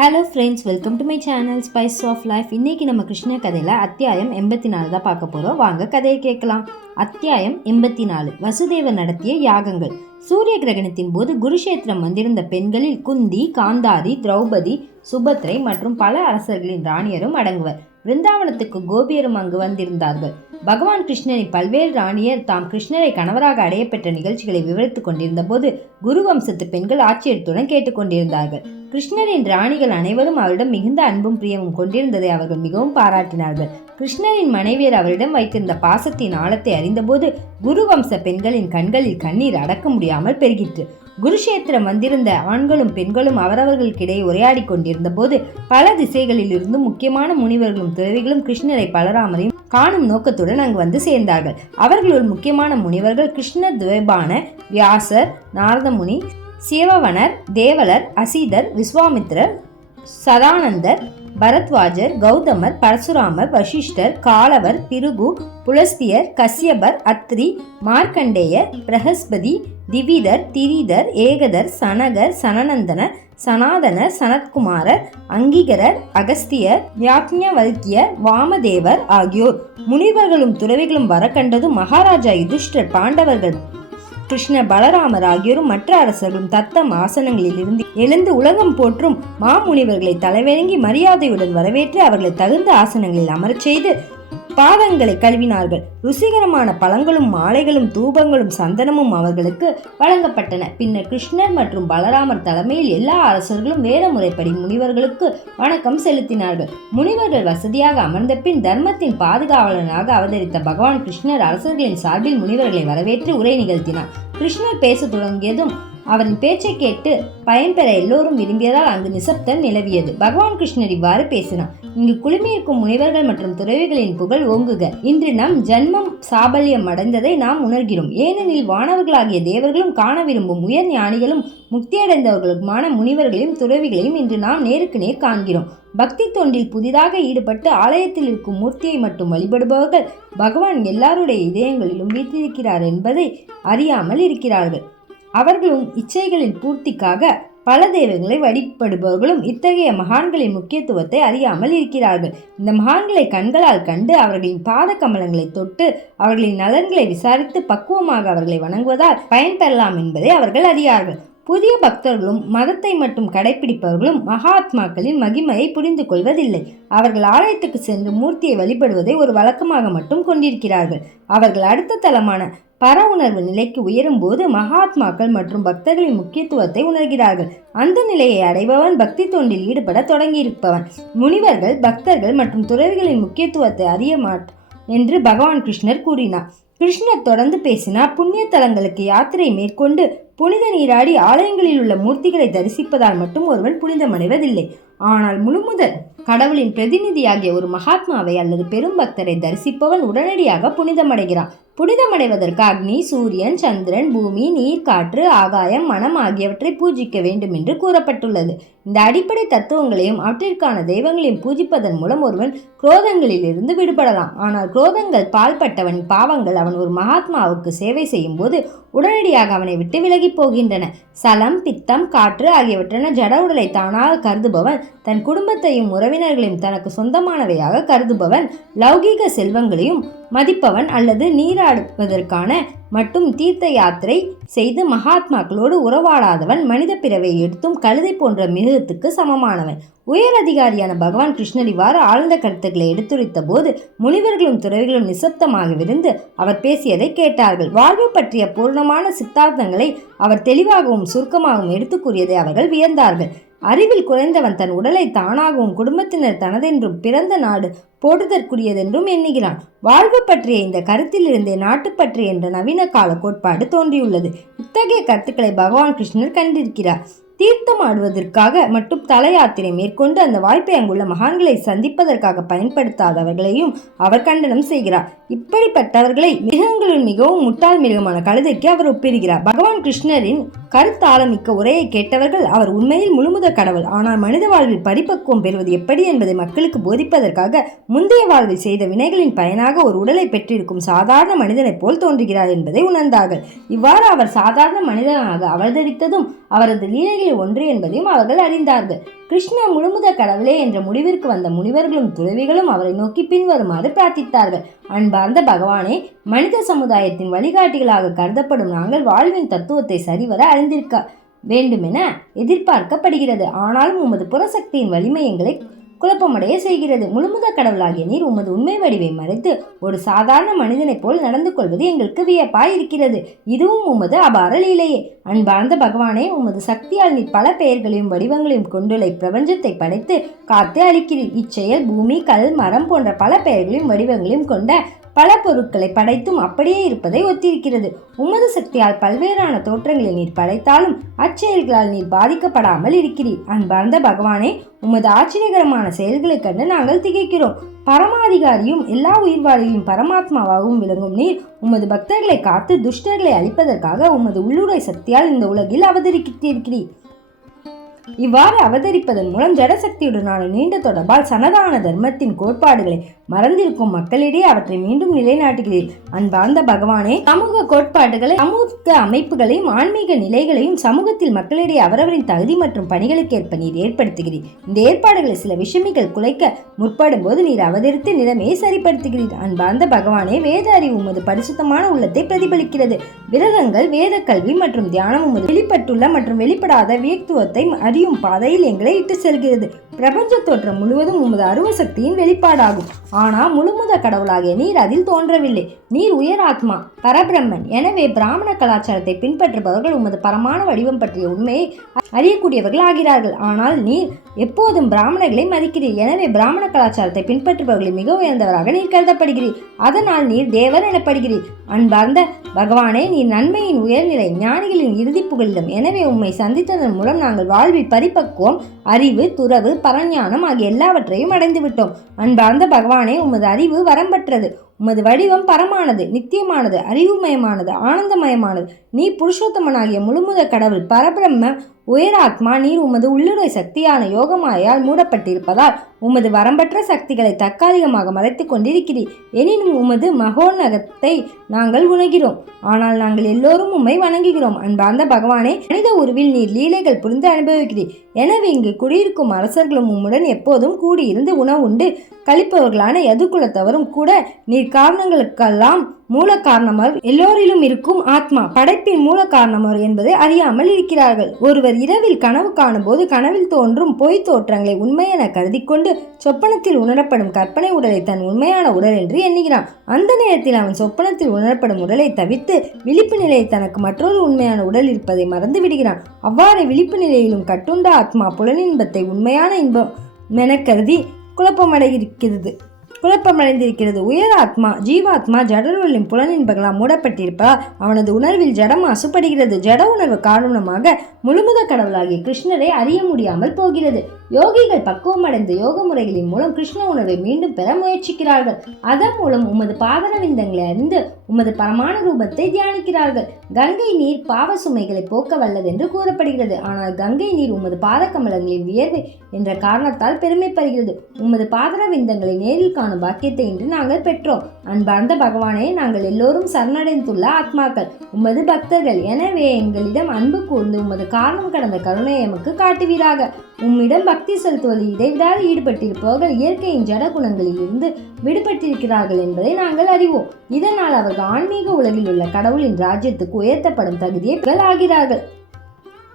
Hello friends welcome to my channel spice of life இன்னைக்கு நம்ம கிருஷ்ண கதையில் அத்தியாயம் எண்பத்தி நாலு தான் பார்க்க போகிறோம் வாங்க கதையை கேட்கலாம். அத்தியாயம் எண்பத்தி நாலு வசுதேவர் நடத்திய யாகங்கள். சூரிய கிரகணத்தின் போது குருஷேத்திரம் வந்திருந்த பெண்களில் குந்தி காந்தாரி திரௌபதி சுபத்ரை மற்றும் பல அரசர்களின் ராணியரும் அடங்குவர். பிருந்தாவனத்துக்கு கோபியரும் அங்கு வந்திருந்தார்கள். பகவான் கிருஷ்ணனின் பல்வேறு ராணியர் தாம் கிருஷ்ணரை கணவராக அடையப்பெற்ற நிகழ்ச்சிகளை விவரித்துக் கொண்டிருந்த போது குரு வம்சத்து பெண்கள் ஆச்சரியத்துடன் கேட்டுக்கொண்டிருந்தார்கள் கிருஷ்ணரின் ராணிகள் அனைவரும் அவரிடம் மிகுந்த அன்பும் பிரியமும் கொண்டிருந்ததை அவர்கள் மிகவும் பாராட்டினார்கள். கிருஷ்ணரின் மனைவியர் அவரிடம் வைத்திருந்த பாசத்தின் ஆழத்தை அறிந்தபோது குரு வம்ச பெண்களின் கண்களில் கண்ணீர் அடக்க முடியாமல் பெருகிற்று. குருஷேத்திரம் வந்திருந்த ஆண்களும் பெண்களும் அவரவர்களுக்கிடையே உரையாடி கொண்டிருந்த போது பல திசைகளில் இருந்தும் முக்கியமான முனிவர்களும் துறவிகளும் கிருஷ்ணரை பலராமரையும் காணும் நோக்கத்துடன் அங்கு வந்து சேர்ந்தார்கள். அவர்களுள் முக்கியமான முனிவர்கள் கிருஷ்ண துவைபான வியாசர் நாரதமுனி சிவவனர் தேவலர் அசீதர் விஸ்வாமித்திரர் சதானந்தர் பரத்வாஜர் கௌதமர் பரசுராமர் வசிஷ்டர் காலவர் பிருகு புலஸ்தியர் கசியபர் அத்ரி மார்க்கண்டேயர் பிரகஸ்பதி திவிதர் திரிதர் ஏகதர் சனகர் சனநந்தனர் சனாதனர் சனத்குமாரர் அங்கீகரர் அகஸ்தியர் யாக்ஞவல்கியர் வாமதேவர் ஆகியோர். முனிவர்களும் துறவிகளும் வர மகாராஜா யுதிஷ்டர் பாண்டவர்கள் கிருஷ்ண பலராமர் ஆகியோரும் மற்ற அரசர்களும் தத்தம் ஆசனங்களில் இருந்து எழுந்து உலகம் போற்றும் மாமுனிவர்களை தலைவணங்கி மரியாதையுடன் வரவேற்று அவர்களை தகுந்த ஆசனங்களில் அமரச் செய்து பாதங்களை கழுவினார்கள். ருசிகரமான பழங்களும் மாலைகளும் தூபங்களும் சந்தனமும் அவர்களுக்கு வழங்கப்பட்டன. பின்னர் கிருஷ்ணர் மற்றும் பலராமர் தலைமையில் எல்லா அரசர்களும் வேத முறைப்படி முனிவர்களுக்கு வணக்கம் செலுத்தினார்கள். முனிவர்கள் வசதியாக அமர்ந்த பின் தர்மத்தின் பாதுகாவலனாக அவதரித்த பகவான் கிருஷ்ணர் அரசர்களின் சார்பில் முனிவர்களை வரவேற்று உரை நிகழ்த்தினார். கிருஷ்ணர் பேசத் தொடங்கியதும் அவரின் பேச்சை கேட்டு பயன்பெற எல்லோரும் விரும்பியதால் அங்கு நிசப்தம் நிலவியது. பகவான் கிருஷ்ணர் இவ்வாறு பேசினார். இங்கு குழுமியிருக்கும் முனிவர்கள் மற்றும் துறவிகளின் புகழ் ஓங்குக. இன்று நம் ஜன்மம் சாபல்யம் அடைந்ததை நாம் உணர்கிறோம். ஏனெனில் வானவர்களாகிய தேவர்களும் காண விரும்பும் உயர் ஞானிகளும் முக்தியடைந்தவர்களுமான முனிவர்களையும் துறவிகளையும் இன்று நாம் நேருக்கு நேர் காண்கிறோம். பக்தி தொண்டில் புதிதாக ஈடுபட்டு ஆலயத்தில் இருக்கும் மூர்த்தியை மட்டும் வழிபடுபவர்கள் பகவான் எல்லாருடைய இதயங்களிலும் வீற்றிருக்கிறார் என்பதை அறியாமல் இருக்கிறார்கள். அவர்களும் இச்சைகளின் பூர்த்திக்காக பல தெய்வங்களை வழிபடுபவர்களும் இத்தகைய மகான்களின் முக்கியத்துவத்தை அறியாமல் இருக்கிறார்கள். இந்த மகான்களை கண்களால் கண்டு அவர்களின் பாத கமலங்களை தொட்டு அவர்களின் நலன்களை விசாரித்து பக்குவமாக அவர்களை வணங்குவதால் பயன்பெறலாம் என்பதை அவர்கள் அறியார்கள். புதிய பக்தர்களும் மதத்தை மட்டும் கடைபிடிப்பவர்களும் மகாத்மாக்களின் மகிமையை புரிந்து கொள்வதில்லை. அவர்கள் ஆலயத்துக்கு சென்று மூர்த்தியை வழிபடுவதை ஒரு வழக்கமாக மட்டும் கொண்டிருக்கிறார்கள். அவர்கள் அடுத்த தளமான பர உணர்வு நிலைக்கு உயரும் போது மகாத்மாக்கள் மற்றும் பக்தர்களின் முக்கியத்துவத்தை உணர்கிறார்கள். அந்த நிலையை அடைபவன் பக்தி தொண்டில் ஈடுபட தொடங்கியிருப்பவன். முனிவர்கள் பக்தர்கள் மற்றும் துறவிகளின் முக்கியத்துவத்தை அறிய மாட்டான் என்று பகவான் கிருஷ்ணர் கூறினார். கிருஷ்ணர் தொடர்ந்து பேசினார். புண்ணிய தலங்களுக்கு யாத்திரை மேற்கொண்டு புனித நீராடி ஆலயங்களில் உள்ள மூர்த்திகளை தரிசிப்பதால் மட்டும் ஒருவன் புனிதமடைவதில்லை. ஆனால் முழுமுதல் கடவுளின் பிரதிநிதியாகிய ஒரு மகாத்மாவை அல்லது பெரும் பக்தரை தரிசிப்பவன் உடனடியாக புனிதமடைகிறான். புனிதமடைவதற்கு அக்னி சூரியன் சந்திரன் பூமி நீர் காற்று ஆகாயம் மனம் ஆகியவற்றை பூஜிக்க வேண்டும் என்று கூறப்பட்டுள்ளது. இந்த அடிப்படை தத்துவங்களையும் அவற்றிற்கான தெய்வங்களையும் பூஜிப்பதன் மூலம் ஒருவன் குரோதங்களிலிருந்து விடுபடலாம். ஆனால் குரோதங்கள் பால்பட்டவன் பாவங்கள் அவன் ஒரு மகாத்மாவுக்கு சேவை செய்யும் போது உடனடியாக அவனை விட்டு விலகி போகின்றன. சலம் பித்தம் காற்று ஆகியவற்றென ஜட உடலை தானாக கருதுபவன் தன் குடும்பத்தையும் உறவினர்களையும் தனக்கு சொந்தமானவையாக கருதுபவன் லௌகீக செல்வங்களையும் மதிப்பவன் அல்லது நீராடுவதற்கான மட்டும் தீர்த்த யாத்திரை செய்து மகாத்மாக்களோடு உறவாடாதவன் மனித பிறவை எடுத்தும் கழுதை போன்ற மிருகத்துக்கு சமமானவன். உயர் அதிகாரியான பகவான் கிருஷ்ணர் இவ்வாறு ஆழ்ந்த கருத்துக்களை எடுத்துரைத்த போது முனிவர்களும் துறவிகளும் நிசப்தமாகவிருந்து அவர் பேசியதை கேட்டார்கள். வாழ்வு பற்றிய பூர்ணமான சித்தாந்தங்களை அவர் தெளிவாகவும் சுருக்கமாகவும் எடுத்து கூறியதை அவர்கள் வியந்தார்கள். அறிவில் குறைந்தவன் தன் உடலை தானாகவும் குடும்பத்தினர் தனதென்றும் பிறந்த நாடு போடுதற்குரியதென்றும் எண்ணுகிறான். வாழ்வு பற்றிய இந்த கருத்திலிருந்தே நாட்டுப்பற்று என்ற நவீன கால கோட்பாடு தோன்றியுள்ளது. இத்தகைய கருத்துக்களை பகவான் கிருஷ்ணர் கண்டிருக்கிறார். தீர்த்தம் ஆடுவதற்காக மட்டும் தல யாத்திரை மேற்கொண்டு அந்த வாய்ப்பை அங்குள்ள மகான்களை சந்திப்பதற்காக பயன்படுத்தாதவர்களையும் அவர் கண்டனம் செய்கிறார். இப்படிப்பட்டவர்களை மிருகங்களின் மிகவும் முட்டாள் மிருகமான கழுதைக்கு அவர் ஒப்பிடுகிறார். பகவான் கிருஷ்ணரின் கருத்தாளமிக்க உரையை கேட்டவர்கள் அவர் உண்மையில் முழுமுத கடவுள். ஆனால் மனித வாழ்வில் பரிபக்குவம் பெறுவது எப்படி என்பதை மக்களுக்கு போதிப்பதற்காக முந்தைய வாழ்வில் செய்த வினைகளின் பயனாக ஒரு உடலை பெற்றிருக்கும் சாதாரண மனிதனைப் போல் தோன்றுகிறார் என்பதை உணர்ந்தார்கள். இவ்வாறு அவர் சாதாரண மனிதனாக அவதரித்ததும் அவரது லீலைகளில் ஒன்று என்பதையும் அவர்கள் அறிந்தார்கள். கிருஷ்ண முழுமுத கடவுளே என்ற முடிவிற்கு வந்த முனிவர்களும் துறவிகளும் அவரை நோக்கி பின்வருமாறு பிரார்த்தித்தார்கள். அன்பார்ந்த பகவானே மனித சமுதாயத்தின் வழிகாட்டிகளாக கருதப்படும் நாங்கள் வாழ்வின் தத்துவத்தை சரிவர அறிந்திருக்க வேண்டுமென எதிர்பார்க்கப்படுகிறது. ஆனாலும் உமது புறசக்தியின் வலிமை எங்களை குழப்பமடைய செய்கிறது. முழுமுத கடவுளாகிய நீர் உமது உண்மை வடிவை மறைத்து ஒரு சாதாரண மனிதனைப் போல் நடந்து கொள்வது எங்களுக்கு வியப்பாய் இருக்கிறது இதுவும் உமது அபார லீலையே. அன்பார்ந்த பகவானே உமது சக்தியால் நீர் பல பெயர்களையும் வடிவங்களையும் கொண்டுள்ள பிரபஞ்சத்தை படைத்து காத்து அளிக்கிறீர். இச்செயல் பூமி கல் மரம் போன்ற பல பெயர்களையும் வடிவங்களையும் கொண்ட பல பொருட்களை படைத்தும் அப்படியே இருப்பதை ஒத்திருக்கிறது. உமது சக்தியால் பல்வேறான தோற்றங்களை நீர் படைத்தாலும் அச்செயல்களால் நீர் பாதிக்கப்படாமல் இருக்கிறீர். அன்பார்ந்த பகவானே உமது ஆச்சரியகரமான செயல்களைக் கண்டு நாங்கள் திகைக்கிறோம். பரமாதிகாரியும் எல்லா உயிர்வாழியும் பரமாத்மாவாகவும் விளங்கும் நீர் உமது பக்தர்களை காத்து துஷ்டர்களை அழிப்பதற்காக உமது உள்ளுரை சக்தியால் இந்த உலகில் அவதரித்திருக்கிறீர். இவ்வாறு அவதரிப்பதன் மூலம் ஜடசக்தியுடனான நீண்ட தொடர்பால் சனதான தர்மத்தின் கோட்பாடுகளை மறந்திருக்கும் மக்களிடையே அவற்றை மீண்டும் நிலைநாட்டுகிறீர் அன்பார்ந்த பகவானே சமூக கோட்பாடுகளை சமூக அமைப்புகளையும் ஆன்மீக நிலைகளையும் சமூகத்தில் மக்களிடையே அவரவரின் தகுதி மற்றும் பணிகளுக்கு ஏற்ப நீர் ஏற்படுத்துகிறீர். இந்த ஏற்பாடுகளை சில விஷமிகள் குலைக்க முற்படும் போது நீர் அவதரித்து நிலைமையை சரிப்படுத்துகிறீர். அன்பார்ந்த பகவானே வேத அறிவு உமது பரிசுத்தமான உள்ளத்தை பிரதிபலிக்கிறது. விரதங்கள் வேத கல்வி மற்றும் தியானம் உமது வெளிப்பட்டுள்ள மற்றும் வெளிப்படாத வியக்துவத்தை அறி அறியும் பாதையில் எங்களை இட்டு செல்கிறது. பிரபஞ்ச தோற்றம் முழுவதும் உமது அருவ சக்தியின் வெளிப்பாடாகும். ஆனால் முழுமுத கடவுளாகிய நீர் அதில் தோன்றவில்லை. நீர் உயர் ஆத்மா பரபிரம்மன். எனவே பிராமண கலாச்சாரத்தை பின்பற்றுபவர்கள் உமது பரமான வடிவம் பற்றிய உண்மையை அறியக்கூடியவர்கள் ஆகிறார்கள். ஆனால் நீர் எப்போதும் பிராமணர்களை மதிக்கிறீர். எனவே பிராமண கலாச்சாரத்தை பின்பற்றுபவர்களை மிக உயர்ந்தவராக நீர் கருதப்படுகிறீர். அதனால் நீர் தேவர் எனப்படுகிறீர். அன்பார்ந்த பகவானே நீர் நன்மையின் உயர்நிலை ஞானிகளின் இறுதி புகழிடம் எனவே உம்மை சந்தித்ததன் மூலம் நாங்கள் வாழ்வில் பரிபக்குவம் அறிவு துறவு பரஞானம் ஆகிய எல்லாவற்றையும் அடைந்து விட்டோம் அன்பார்ந்த பகவானே உமது அறிவு வரம்பற்றது. உமது வடிவம் பரமானது நித்தியமானது அறிவுமயமானது ஆனந்தமயமானது. நீ புருஷோத்தமனாகிய முழுமுத கடவுள் பரபிரம்ம உயராத்மா நீர் உமது உள்ளுரை சக்தியான யோகமாயால் மூடப்பட்டிருப்பதால் உமது வரம்பற்ற சக்திகளை தற்காலிகமாக மறைத்து கொண்டிருக்கிறீர். எனினும் உமது மகோன்னகத்தை நாங்கள் உணர்கிறோம். ஆனால் நாங்கள் எல்லோரும் உம்மை வணங்குகிறோம். அன்பார்ந்த பகவானே மனித உருவில் நீர் லீலைகள் புரிந்து அனுபவிக்கிறீர். எனவே இங்கு குடியிருக்கும் அரசர்களும் உம்முடன் எப்போதும் கூடியிருந்து உணவுண்டு கழிப்பவர்களான எதுகுலத்தவரும் கூட நீர் காரணங்களுக்கெல்லாம் மூல காரணமர் எல்லோரிலும் இருக்கும் ஆத்மா. படைப்பின் மூல காரணமர் என்பதை அறியாமல் இருக்கிறார்கள். ஒருவர் இரவில் கனவு காணும்போது கனவில் தோன்றும் பொய் தோற்றங்களை உண்மையென கருதி கொண்டு சொப்பனத்தில் உணரப்படும் கற்பனை உடலை தன் உண்மையான உடல் என்று எண்ணுகிறான். அந்த நேரத்தில் அவன் சொப்பனத்தில் உணரப்படும் உடலை தவிர்த்து விழிப்பு நிலையை தனக்கு மற்றொரு உண்மையான உடல் இருப்பதை மறந்து விடுகிறான். அவ்வாறு விழிப்பு நிலையிலும் கட்டுண்ட ஆத்மா புலனின்பத்தை உண்மையான இன்பம் மெனக்கருதி கருதி குழப்பமடைகிறது. குழப்பமடைந்திருக்கிறது. உயராத்மா ஜீவாத்மா ஜடநூலின் புலனின்பங்களால் மூடப்பட்டிருப்பதால் அவனது உணர்வில் ஜடம் மாசுபடுகிறது ஜட உணர்வு காரணமாக முழுமுத கடவுளாகிய கிருஷ்ணரை அறிய முடியாமல் போகிறது. யோகிகள் பக்குவமடைந்த யோக முறைகளின் மூலம் கிருஷ்ண உணர்வை மீண்டும் பெற முயற்சிக்கிறார்கள். அதன் மூலம் உமது பாதரவிந்தங்களை அறிந்து உமது பரமான ரூபத்தை தியானிக்கிறார்கள். கங்கை நீர் பாவ சுமைகளை போக்க வல்லது என்று கூறப்படுகிறது. ஆனால் கங்கை நீர் உமது பாதகமலங்களின் வியர்வை என்ற காரணத்தால் பெருமைப்படுகிறது. உமது பாதரவிந்தங்களை நேரில் காணும் பாக்கியத்தை இன்று நாங்கள் பெற்றோம். அன்பார்ந்த பகவானே நாங்கள் எல்லோரும் சரணடைந்துள்ள ஆத்மாக்கள். உமது பக்தர்கள் எனவே எங்களிடம் அன்பு கூர்ந்து உமது காரணம் கடந்த கருணை எமக்கு காட்டுவீராக. உம்மிடம் பக்தி செலுத்துவதில் இடைவிடாது ஈடுபட்டிருப்பவர்கள் இயற்கையின் ஜட குணங்களில் இருந்து விடுபட்டிருக்கிறார்கள் என்பதை நாங்கள் அறிவோம். இதனால் அவர்கள் ஆன்மீக உலகில் உள்ள கடவுளின் ராஜ்யத்துக்கு உயர்த்தப்படும் தகுதியை ஆகிறார்கள்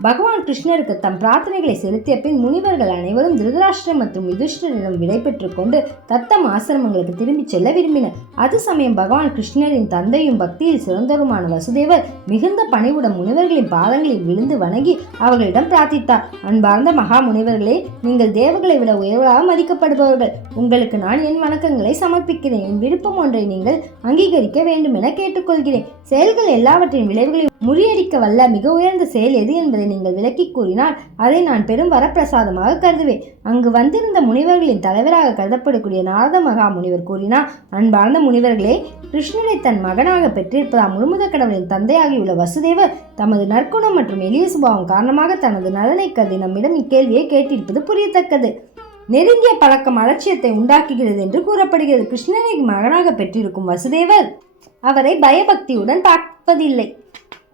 பகவான் கிருஷ்ணருக்கு தம் பிரார்த்தனைகளை செலுத்திய பின் முனிவர்கள் அனைவரும் திருதராஷ்டிரம் மற்றும் யுதிஷ்டரிடம் விடைபெற்று கொண்டு தத்தம் ஆசிரமங்களுக்கு திரும்பிச் செல்ல விரும்பினர். அது சமயம் பகவான் கிருஷ்ணரின் தந்தையும் பக்தியில் சிறந்தவருமான வசுதேவர் மிகுந்த பணிவுடன் முனிவர்களின் பாதங்களில் விழுந்து வணங்கி அவர்களிடம் பிரார்த்தித்தார். அன்பார்ந்த மகா முனிவர்களே நீங்கள் தேவர்களை விட உயர்வாக மதிக்கப்படுபவர்கள். உங்களுக்கு நான் என் வணக்கங்களை சமர்ப்பிக்கிறேன். என் விருப்பம் ஒன்றை நீங்கள் அங்கீகரிக்க வேண்டும் என கேட்டுக்கொள்கிறேன். செயல்கள் எல்லாவற்றின் விளைவுகளையும் முறியடிக்க வல்ல மிக உயர்ந்த செயல் எது என்பதை நீங்கள் விளக்கி கூறினால் அதை நான் பெரும் வரப்பிரசாதமாக கருதுவேன். அங்கு வந்திருந்த முனிவர்களின் தலைவராக கருதப்படக்கூடிய நாரத மகா முனிவர் கூறினார் அன்பார்ந்த முனிவர்களே கிருஷ்ணனை தன் மகனாக பெற்றிருப்பதால் முழுமுத கடவுளின் தந்தையாகியுள்ள வசுதேவர் தமது நற்குணம் மற்றும் எளிய சுபாவம் காரணமாக தனது நலனை கருதி நம்மிடம் இக்கேள்வியை கேட்டிருப்பது புரியத்தக்கது. நெருங்கிய பழக்கம் அலட்சியத்தை உண்டாக்குகிறது என்று கூறப்படுகிறது. கிருஷ்ணனை மகனாக பெற்றிருக்கும் வசுதேவர் அவரை பயபக்தியுடன் பார்ப்பதில்லை.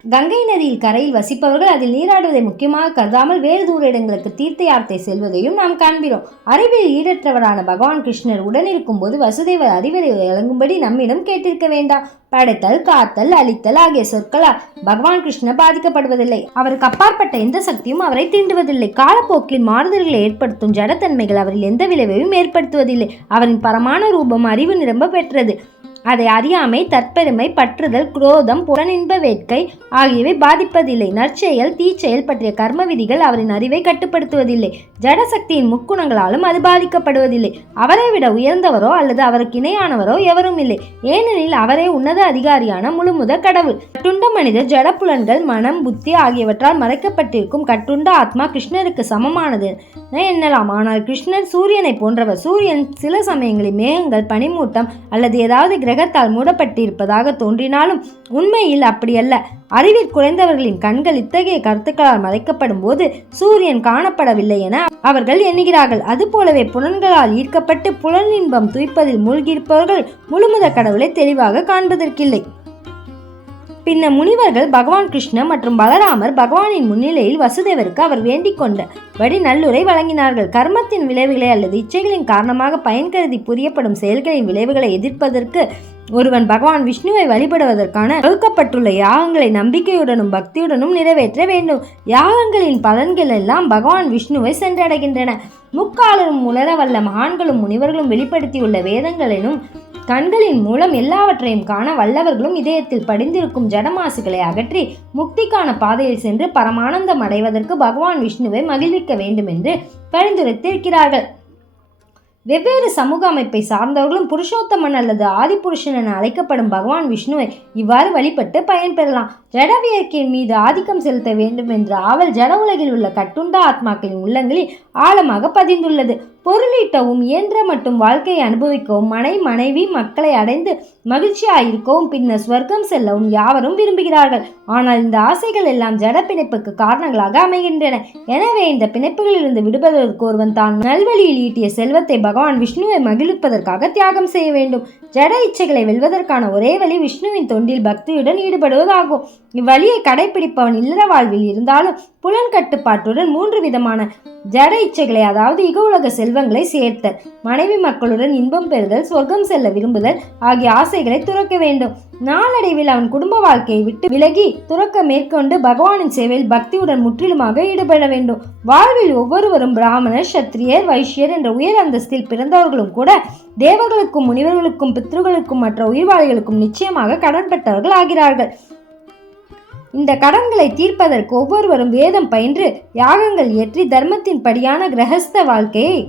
கங்கை நதியில் கரையில் வசிப்பவர்கள் அதில் நீராடுவதை முக்கியமாக கருதாமல் வேறு தூர இடங்களுக்கு தீர்த்த யாத்திரை செல்வதையும் நாம் காண்கிறோம் அறிவில் ஈடற்றவரான பகவான் கிருஷ்ணர் உடனிருக்கும் போது வசுதேவர் அறிவுரை வழங்கும்படி நம்மிடம் கேட்டிருக்க வேண்டாம். படைத்தல் காத்தல் அழித்தல் ஆகிய சொற்களால் பகவான் கிருஷ்ணர் பாதிக்கப்படுவதில்லை. அவருக்கு அப்பாற்பட்ட எந்த சக்தியும் அவரை தீண்டுவதில்லை. காலப்போக்கில் மாறுதல்களை ஏற்படுத்தும் ஜடத்தன்மைகள் அவரில் எந்த விளைவையும் ஏற்படுத்துவதில்லை. அவரின் பரமான ரூபம் அறிவு நிரம்ப பெற்றது. அதை அறியாமை தற்பெருமை பற்றுதல் குரோதம் புலனின்ப வேட்கை ஆகியவை பாதிப்பதில்லை. நற்செயல் தீச்செயல் பற்றிய கர்ம விதிகள் அவரின் அறிவை கட்டுப்படுத்துவதில்லை. ஜடசக்தியின் முக்குணங்களாலும் அது பாதிக்கப்படுவதில்லை. அவரை விட உயர்ந்தவரோ அல்லது அவருக்கு இணையானவரோ எவரும் இல்லை. ஏனெனில் அவரே உன்னத அதிகாரியான முழுமுத கடவுள். கட்டுண்ட மனிதர் ஜடப்புலன்கள் மனம் புத்தி ஆகியவற்றால் மறைக்கப்பட்டிருக்கும் கட்டுண்ட ஆத்மா கிருஷ்ணருக்கு சமமானது எண்ணலாம். ஆனால் கிருஷ்ணர் சூரியனை போன்றவர் சூரியன் சில சமயங்களில் மேகங்கள் பனிமூட்டம் அல்லது ஏதாவது கிரகத்தால் மூடப்பட்டிருப்பதாக தோன்றினாலும் உண்மையில் அப்படியல்ல. அறிவில் குறைந்தவர்களின் கண்கள் இத்தகைய கருத்துக்களால் மறைக்கப்படும் போது சூரியன் காணப்படவில்லை என அவர்கள் எண்ணுகிறார்கள். அதுபோலவே புலன்களால் ஈர்க்கப்பட்டு புலனின்பம் துய்ப்பதில் மூழ்கியிருப்பவர்கள் முழுமுத கடவுளை தெளிவாக காண்பதற்கில்லை. பின்ன முனிவர்கள் பகவான் கிருஷ்ண மற்றும் பலராமர் பகவானின் முன்னிலையில் வசுதேவருக்கு அவர் வேண்டிக் கொண்டபடி நல்லுரை வழங்கினார்கள். கர்மத்தின் விளைவுகளை அல்லது இச்சைகளின் காரணமாக பயன் கருதி புரியப்படும் செயல்களின் விளைவுகளை எதிர்ப்பதற்கு ஒருவன் பகவான் விஷ்ணுவை வழிபடுவதற்கான ஒழுக்கப்பட்டுள்ள யாகங்களை நம்பிக்கையுடனும் பக்தியுடனும் நிறைவேற்ற வேண்டும். யாகங்களின் பலன்கள் எல்லாம் பகவான் விஷ்ணுவை சென்றடைகின்றன. முக்காலரும் உலர வல்ல மகான்களும் முனிவர்களும் வெளிப்படுத்தியுள்ள வேதங்களிலும் கண்களின் மூலம் எல்லாவற்றையும் காண வல்லவர்களும் இதயத்தில் படிந்திருக்கும் ஜடமாசுகளை அகற்றி முக்திக்கான பாதையில் சென்று பரமானந்தம் அடைவதற்கு பகவான் விஷ்ணுவை மகிழ்விக்க வேண்டும் என்று பரிந்துரைத்திருக்கிறார்கள். வெவ்வேறு சமூக அமைப்பை சார்ந்தவர்களும் புருஷோத்தமன் அல்லது ஆதிபுருஷன் என அழைக்கப்படும் பகவான் விஷ்ணுவை இவ்வாறு வழிபட்டு பயன்பெறலாம் ஜடவியற்கையின் மீது ஆதிக்கம் செலுத்த வேண்டும் என்ற ஆவல் ஜட உலகில் உள்ள கட்டுண்ட ஆத்மாக்களின் உள்ளங்களில் ஆழமாக பதிந்துள்ளது. பொருளீட்டவும் இயன்ற மட்டும் வாழ்க்கையை அனுபவிக்கவும் மனை மனைவி மக்களை அடைந்து மகிழ்ச்சியாயிருக்கவும் பின்னர் ஸ்வர்க்கம் செல்லவும் யாவரும் விரும்புகிறார்கள். ஆனால் இந்த ஆசைகள் எல்லாம் ஜட பிணைப்புக்கு காரணங்களாக அமைகின்றன. எனவே இந்த பிணைப்புகளிலிருந்து விடுபதற்கு ஒருவன் தான் நல்வழியில் ஈட்டிய செல்வத்தை பகவான் விஷ்ணுவை மகிழ்விப்பதற்காக தியாகம் செய்ய வேண்டும். ஜட இச்சைகளை வெல்வதற்கான ஒரே வழி விஷ்ணுவின் தொண்டில் பக்தியுடன் ஈடுபடுவதாகும். இவ்வழியை கடைபிடிப்பவன் இல்லற வாழ்வில் இருந்தாலும் புலன் கட்டுப்பாட்டுடன் மூன்று விதமான ஜட இச்சைகளை அதாவது இக உலக செல்வங்களை சேர்த்தல் மனைவி மக்களுடன் இன்பம் பெறுதல் சொர்க்கம் செல்ல விரும்புதல் ஆகிய ஆசைகளை துறக்க வேண்டும். நாளடைவில் அவன் குடும்ப வாழ்க்கையை விட்டு விலகி துறக்க மேற்கொண்டு பகவானின் சேவையில் பக்தியுடன் முற்றிலுமாக ஈடுபட வேண்டும். வாழ்வில் ஒவ்வொருவரும் பிராமணர் சத்திரியர் வைஷ்யர் என்ற உயர் அந்தஸ்தில் பிறந்தவர்களும் கூட தேவர்களுக்கும் முனிவர்களுக்கும் பித்ருகளுக்கும் மற்ற உயிர்வாளிகளுக்கும் நிச்சயமாக கடன்பட்டவர்கள் ஆகிறார்கள். இந்த கடன்களை தீர்ப்பதற்கு ஒவ்வொருவரும் வேதம் பயின்று யாகங்கள் இயற்றி தர்மத்தின் படியான கிரகஸ்த வாழ்க்கையை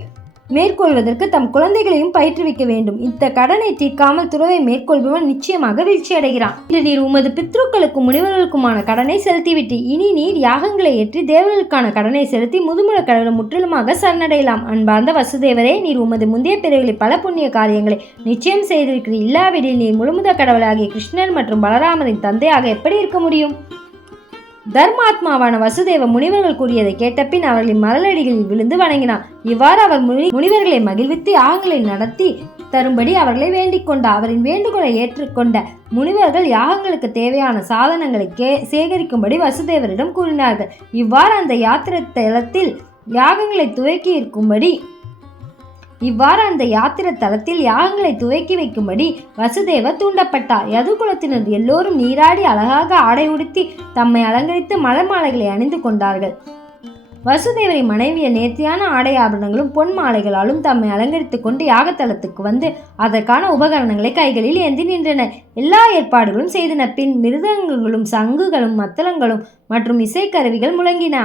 மேற்கொள்வதற்கு தம் குழந்தைகளையும் பயிற்றுவிக்க வேண்டும். இந்த கடனை தீர்க்காமல் துறவை மேற்கொள்பவன் நிச்சயமாக வீழ்ச்சி அடைகிறான். நீர் உமது பித்ருக்களுக்கும் முனிவர்களுக்குமான கடனை செலுத்திவிட்டு இனி நீர் யாகங்களை ஏற்றி தேவர்களுக்கான கடனை செலுத்தி முதுமுல கடனை முற்றிலுமாக சரணடையலாம். அன்பார்ந்த வசுதேவரே நீர் உமது முந்தைய பிறவிகளில் பல புண்ணிய காரியங்களை நிச்சயம் செய்திருக்கிறீர். இல்லாவிடில் நீர் முழுமுத கடவுளாகிய கிருஷ்ணர் மற்றும் பலராமரின் தந்தையாக எப்படி இருக்க முடியும்? தர்மாத்மாவான வசுதேவ முனிவர்கள் கூறியதை கேட்டபின் அவர்களின் மரலடிகளில் விழுந்து வணங்கினான். இவ்வாறு அவர் முனி முனிவர்களை மகிழ்வித்து யாகங்களை நடத்தி தரும்படி அவர்களை வேண்டிக் கொண்டார் அவரின் வேண்டுகோளை ஏற்றுக்கொண்ட முனிவர்கள் யாகங்களுக்கு தேவையான சாதனங்களை கே சேகரிக்கும்படி வசுதேவரிடம் கூறினார்கள். இவ்வாறு அந்த யாத்திரை தளத்தில் யாகங்களை துவக்கி இருக்கும்படி இவ்வாறு அந்த யாத்திர தலத்தில் யாகங்களை துவக்கி வைக்கும்படி வசுதேவர் தூண்டப்பட்டார். யதுகுலத்தினர் எல்லோரும் நீராடி அழகாக ஆடை உடுத்தி தம்மை அலங்கரித்து மலர் மாலைகளை அணிந்து கொண்டார்கள். வசுதேவரை மனைவிய நேர்த்தியான ஆடை ஆபரணங்களும் பொன் மாலைகளாலும் தம்மை அலங்கரித்து கொண்டு யாகத்தலத்துக்கு வந்து அதற்கான உபகரணங்களை கைகளில் ஏந்தி நின்றனர். எல்லா ஏற்பாடுகளும் செய்தன. பின் மிருதங்கங்களும் சங்குகளும் மத்தளங்களும் மற்றும் இசைக்கருவிகள் முழங்கின.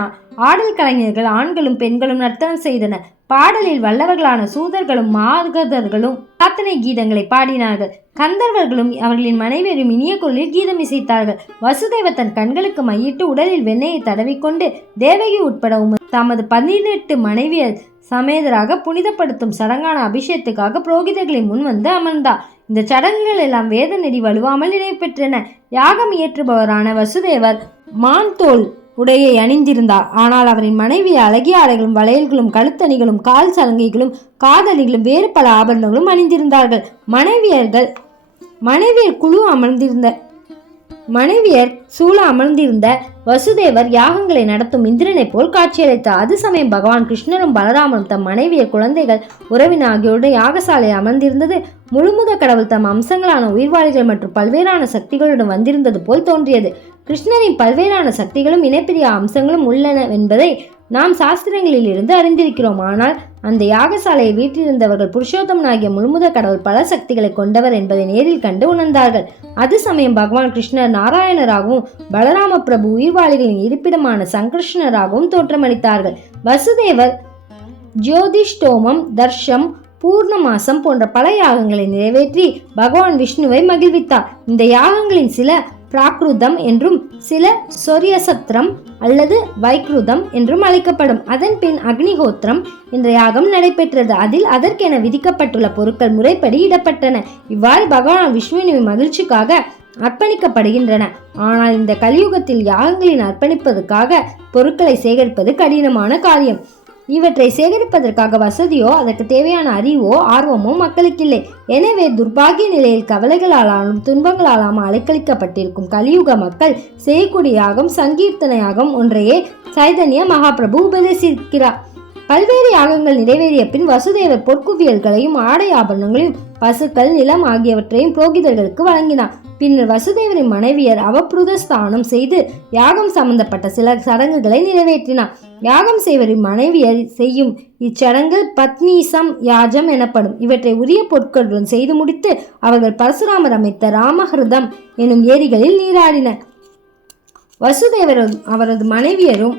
ஆடல் கலைஞர்கள் ஆண்களும் பெண்களும் நர்த்தனம் செய்தனர் பாடலில் வல்லவர்களான சூதர்களும் மார்கதர்களும் பிரார்த்தனை கீதங்களை பாடினார்கள். கந்தர்வர்களும் அவர்களின் மனைவியரும் இனிய குரலில் கீதம் இசைத்தார்கள். வசுதேவ தன் கண்களுக்கு மையிட்டு உடலில் வெண்ணெயை தடவிக்கொண்டு தேவகி உட்பட தமது பதினெட்டு மனைவியர் சமேதராக புனிதப்படுத்தும் சடங்கான அபிஷேகத்துக்காக புரோகிதர்களை முன் வந்து அமர்ந்தார் இந்த சடங்குகள் எல்லாம் வேத நெறி வலுவாமல் நடைபெற்றன யாகம் இயற்றுபவரான வசுதேவர் மான் தோல் உடையை அணிந்திருந்தார். ஆனால் அவரின் மனைவி அழகிய ஆடைகளும் வளையல்களும் கழுத்தணிகளும் கால் சலங்கைகளும் காதணிகளும் வேறு பல ஆபரணங்களும் அணிந்திருந்தார்கள். மனைவியர்கள் மனைவியர் குழு அமர்ந்திருந்த மனைவியர் சூழ அமர்ந்திருந்த வசுதேவர் யாகங்களை நடத்தும் இந்திரனைப் போல் காட்சியளித்தார். அது சமயம் பகவான் கிருஷ்ணரும் பலராமரும் தம் மனைவியர் குழந்தைகள் உறவின் ஆகியோருடன் யாகசாலை அமர்ந்திருந்தது. முழுமுக கடவுள் தம் அம்சங்களான உயிர்வாளிகள் மற்றும் பல்வேறான சக்திகளுடன் வந்திருந்தது போல் தோன்றியது. கிருஷ்ணரின் பல்வேறான சக்திகளும் இணைப்பிரிய அம்சங்களும் உள்ளன என்பதை நாம் சாஸ்திரங்களில் இருந்து அறிந்திருக்கிறோம். ஆனால் அந்த யாகசாலையை வீட்டிலிருந்தவர்கள் புருஷோத்தமனாகிய முழுமுத கடவுள் பல சக்திகளை கொண்டவர் என்பதை நேரில் கண்டு உணர்ந்தார்கள். அது சமயம் பகவான் கிருஷ்ணர் நாராயணராகவும் பலராம பிரபு உயிர்வாளிகளின் இருப்பிடமான சங்கிருஷ்ணராகவும் தோற்றமளித்தார்கள். வசுதேவர் ஜோதிஷ்டோமம் தர்ஷம் பூர்ணமாசம் போன்ற பல யாகங்களை நிறைவேற்றி பகவான் விஷ்ணுவை மகிழ்வித்தார். இந்த யாகங்களின் சில பிராக்ருதம் என்றும் சில சொரியசத்திரம் அல்லது வைக்ருதம் என்றும் அழைக்கப்படும். அதன் பின் அக்னிஹோத்திரம் என்ற யாகம் நடைபெற்றது. அதில் அதற்கென விதிக்கப்பட்டுள்ள பொருட்கள் முறைப்படி இடப்பட்டன. இவ்வாறு பகவான் விஷ்ணுவின் மகிழ்ச்சிக்காக அர்ப்பணிக்கப்படுகின்றன. ஆனால் இந்த கலியுகத்தில் யாகங்களின் அர்ப்பணிப்பதற்காக பொருட்களை சேகரிப்பது கடினமான காரியம். இவற்றை சேகரிப்பதற்காக வசதியோ அதற்கு தேவையான அறிவோ ஆர்வமோ மக்களுக்கு இல்லை எனவே துர்பாகிய நிலையில் கவலைகளாலும் துன்பங்களாலும் அலைக்கழிக்கப்பட்டிருக்கும் கலியுக மக்கள் செய்யக்கூடிய யாகம் ஒன்றையே சைதன்ய மகாபிரபு உபதேசிக்கிறார். பல்வேறு யாகங்கள் நிறைவேறிய பின் வசுதேவர் பொற்குவியல்களையும் ஆடை ஆபரணங்களையும் பசுக்கள் நிலம் ஆகியவற்றையும் புரோகிதர்களுக்கு வழங்கினார். பின்னர் வசுதேவரின் மனைவியர் அவப்ருத ஸ்தானம் செய்து யாகம் சம்பந்தப்பட்ட சில சடங்குகளை நிறைவேற்றினார். யாகம் செய்வரின் மனைவியர் செய்யும் இச்சடங்கு பத்னீசம் யாஜம் எனப்படும். இவற்றை உரிய பொருட்களுடன் செய்து முடித்து அவர்கள் பரசுராமர் அமைத்த ராமஹிருதம் எனும் ஏரிகளில் நீராடினர். வசுதேவரும் அவரது மனைவியரும்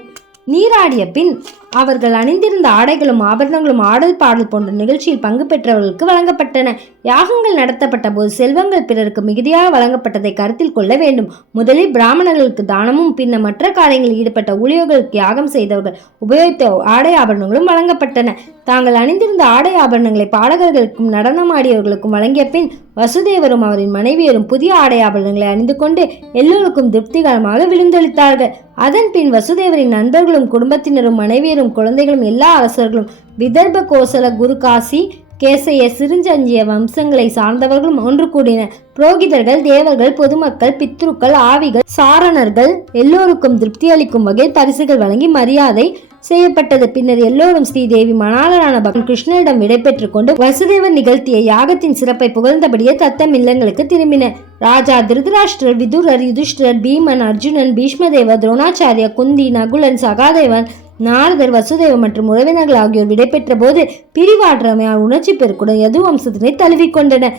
நீராடிய பின் அவர்கள் அணிந்திருந்த ஆடைகளும் ஆபரணங்களும் ஆடல் பாடல் போன்ற நிகழ்ச்சியில் பங்கு பெற்றவர்களுக்கு வழங்கப்பட்டன. யாகங்கள் நடத்தப்பட்ட போது செல்வங்கள் பிறருக்கு மிகுதியாக வழங்கப்பட்டதை கருத்தில் கொள்ள வேண்டும். முதலில் பிராமணர்களுக்கு தானமும் பின்னர் மற்ற காரியங்களில் ஈடுபட்ட ஊழியர்களுக்கு யாகம் செய்தவர்கள் உபயோகித்த ஆடை ஆபரணங்களும் வழங்கப்பட்டன. தாங்கள் அணிந்திருந்த ஆடை ஆபரணங்களை பாடகர்களுக்கும் நடனமாடியவர்களுக்கும் வழங்கிய பின் வசுதேவரும் அவரின் மனைவியரும் புதிய ஆடை ஆபரணங்களை அணிந்து கொண்டு எல்லோருக்கும் திருப்திகரமாக விழுந்தளித்தார்கள் அதன் பின் வசுதேவரின் நண்பர்களும் குடும்பத்தினரும் மனைவியரும் குழந்தைகளும் எல்லா அரசர்களும் விதர்ப கோசல குரு காசி கேசைய சிறுஞ்சஞ்சிய வம்சங்களை சார்ந்தவர்களும் ஒன்று கூடினர் புரோகிதர்கள் தேவர்கள் பொதுமக்கள் பித்ருக்கள் ஆவிகள் சாரணர்கள் எல்லோருக்கும் திருப்தி அளிக்கும் வகையில் பரிசுகள் வழங்கி மரியாதை செய்யப்பட்டது. பின்னர் எல்லோரும் ஸ்ரீதேவி மணாளரான பகவான் கிருஷ்ணனிடம் விடைபெற்றுக் கொண்டு வசுதேவன் நிகழ்த்திய யாகத்தின் சிறப்பை புகழ்ந்தபடியே தத்தம் இல்லங்களுக்கு திரும்பினர் ராஜா திருதராஷ்டிரர் விதுரர் யுதிஷ்டிரர் பீமன் அர்ஜுனன் பீஷ்மதேவர் துரோணாச்சாரியா குந்தி நகுலன் சகாதேவன் நாரதர் வசுதேவ மற்றும் உறவினர்கள் ஆகியோர் விடைபெற்ற போது பிரிவாற்றமையால் உணர்ச்சி பெருக்குடன் யது வம்சத்தினை தழுவிக்கொண்டனர்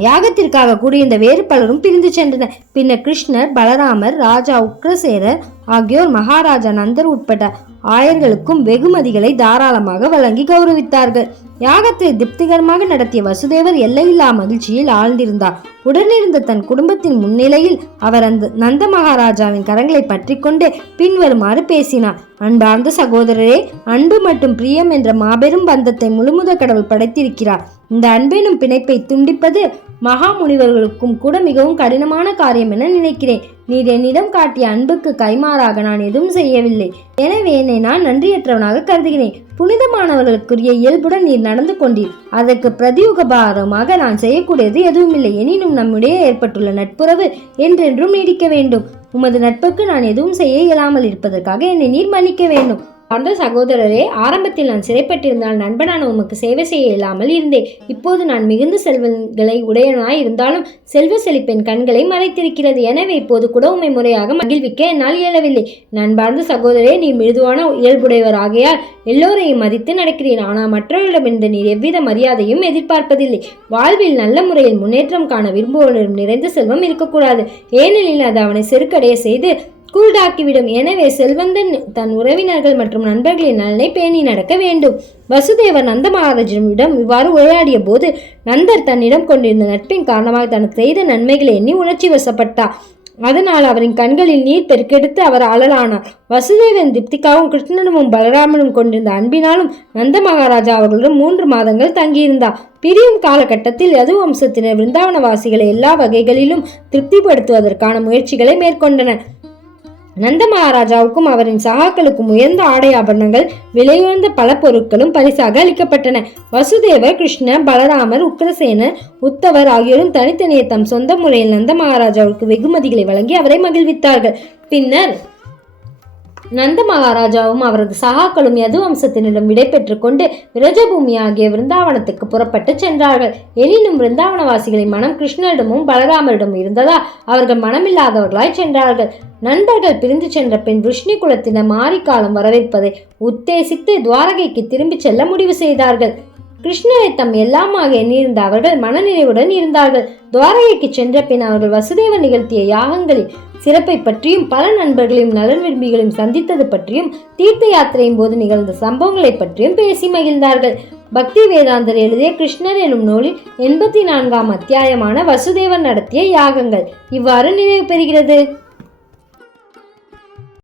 யாகத்திற்காக கூடிய இந்த வேறு பலரும் பிரிந்து சென்றனர். பின்னர் கிருஷ்ணர் பலராமர் ராஜா உக்ரசேரர் ஆகியோர் மகாராஜா நந்தர் உட்பட்ட ஆயர்களுக்கும் வெகுமதிகளை தாராளமாக வழங்கி கௌரவித்தார்கள். யாகத்தை திருப்திகரமாக நடத்திய வசுதேவர் எல்லையில்லா மகிழ்ச்சியில் ஆழ்ந்திருந்தார். உடனிருந்த தன் குடும்பத்தின் முன்னிலையில் அவர் அந்த நந்த மகாராஜாவின் கரங்களை பற்றி கொண்டு பின்வருமாறு பேசினார். அன்பார்ந்த சகோதரரே அன்பு மற்றும் பிரியம் என்ற மாபெரும் பந்தத்தை முழுமுத கடவுள் படைத்திருக்கிறார். இந்த அன்பெனும் பிணைப்பை துண்டிப்பது மகாமுனிவர்களுக்கும் கூட மிகவும் கடினமான காரியம் என நினைக்கிறேன். நீர் என்னிடம் காட்டிய அன்புக்கு கைமாறாக நான் எதுவும் செய்யவில்லை. எனவே என்னை நான் நன்றியற்றவனாக கருதுகிறேன். புனிதமானவர்களுக்குரிய இயல்புடன் நீர் நடந்து கொண்டீர். அதற்கு பிரதியுகபாரமாக நான் செய்யக்கூடியது எதுவுமில்லை. எனினும் நம்முடைய ஏற்பட்டுள்ள நட்புறவு என்றென்றும் நீடிக்க வேண்டும். உமது நட்புக்கு நான் எதுவும் செய்ய இயலாமல் இருப்பதற்காக என்னை நீர் மன்னிக்க வேண்டும். அந்த சகோதரரே ஆரம்பத்தில் நான் சிறைப்பட்டிருந்தால் நண்பனான உமக்கு சேவை செய்ய இயலாமல் இருந்தேன். இப்போது நான் மிகுந்த செல்வங்களை உடையனாய் இருந்தாலும் செல்வ செழிப்பின் கண்களை மறைத்திருக்கிறது. எனவே இப்போது கூட உண்மை முறையாக மகிழ்விக்க என்னால் இயலவில்லை. நண்பார்ந்த சகோதரே நீ மிருதுவான இயல்புடையவர் ஆகையால் எல்லோரையும் மதித்து நடக்கிறேன். ஆனால் மற்றவர்களிடமிருந்து நீ எவ்வித மரியாதையும் எதிர்பார்ப்பதில்லை. வாழ்வில் நல்ல முறையில் முன்னேற்றம் காண விரும்புவோரிடம் நிறைந்த செல்வம் இருக்கக்கூடாது. ஏனெனில் அது அவனை செருக்கடைய செய்து குருடாக்கிவிடும் எனவே செல்வந்தன் தன் உறவினர்கள் மற்றும் நண்பர்களின் நலனை பேணி நடக்க வேண்டும். வசுதேவர் நந்த மகாராஜனிடம் இவ்வாறு உரையாடிய போது நந்தர் தன்னிடம் கொண்டிருந்த நட்பின் காரணமாக தனக்கு செய்த நன்மைகளை எண்ணி உணர்ச்சி வசப்பட்டார். அதனால் அவரின் கண்களில் நீர் பெருக்கெடுத்து அவர் அழலானார். வசுதேவன் திப்திகாவும் கிருஷ்ணனும் பலராமனும் கொண்டிருந்த அன்பினாலும் நந்த மகாராஜா அவர்களுடன் மூன்று மாதங்கள் தங்கியிருந்தார். பிரியும் காலகட்டத்தில் யது வம்சத்தினர் விருந்தாவனவாசிகளை எல்லா வகைகளிலும் திருப்திப்படுத்துவதற்கான முயற்சிகளை மேற்கொண்டனர். நந்த மகாராஜாவுக்கும் அவரின் சகாக்களுக்கும் உயர்ந்த ஆடை ஆபரணங்கள் விலையுயர்ந்த பல பொருட்களும் பரிசாக அளிக்கப்பட்டன. வசுதேவர் கிருஷ்ண பலராமர் உக்ரசேனர் உத்தவர் ஆகியோரும் தனித்தனியே தம் சொந்த முறையில் நந்த மகாராஜாவுக்கு வெகுமதிகளை வழங்கி அவரை மகிழ்வித்தார்கள். பின்னர் நந்த மகாராஜாவும் அவரது சகாக்களும் யது வம்சத்தினரிடம் கொண்டு விரஜபூமி ஆகிய விருந்தாவனத்துக்கு புறப்பட்டு சென்றார்கள். எனினும் விருந்தாவனவாசிகளின் மனம் கிருஷ்ணரிடமும் பலராமரிடமும் இருந்ததா அவர்கள் மனமில்லாதவர்களாய் சென்றார்கள். நண்பர்கள் பிரிந்து சென்ற பின் விஷ்ணு குலத்தினர் மாரிக்காலம் வரவேற்பதை உத்தேசித்து துவாரகைக்கு திரும்பிச் செல்ல முடிவு செய்தார்கள். கிருஷ்ணரை தம் எல்லாமாக எண்ணியிருந்த அவர்கள் மனநிறைவுடன் இருந்தார்கள். துவாரகைக்கு சென்ற பின் அவர்கள் வசுதேவன் நிகழ்த்திய யாகங்களில் சிறப்பை பற்றியும் பல நண்பர்களையும் நலன் விரும்பிகளையும் சந்தித்தது பற்றியும் தீர்த்த யாத்திரையின் போது நிகழ்ந்த சம்பவங்களை பற்றியும் பேசி மகிழ்ந்தார்கள். பக்தி வேதாந்தர் எழுதிய கிருஷ்ணர் எனும் நூலில் எண்பத்தி நான்காம் அத்தியாயமான வசுதேவன் நடத்திய யாகங்கள் இவ்வாறு நினைவு பெறுகிறது.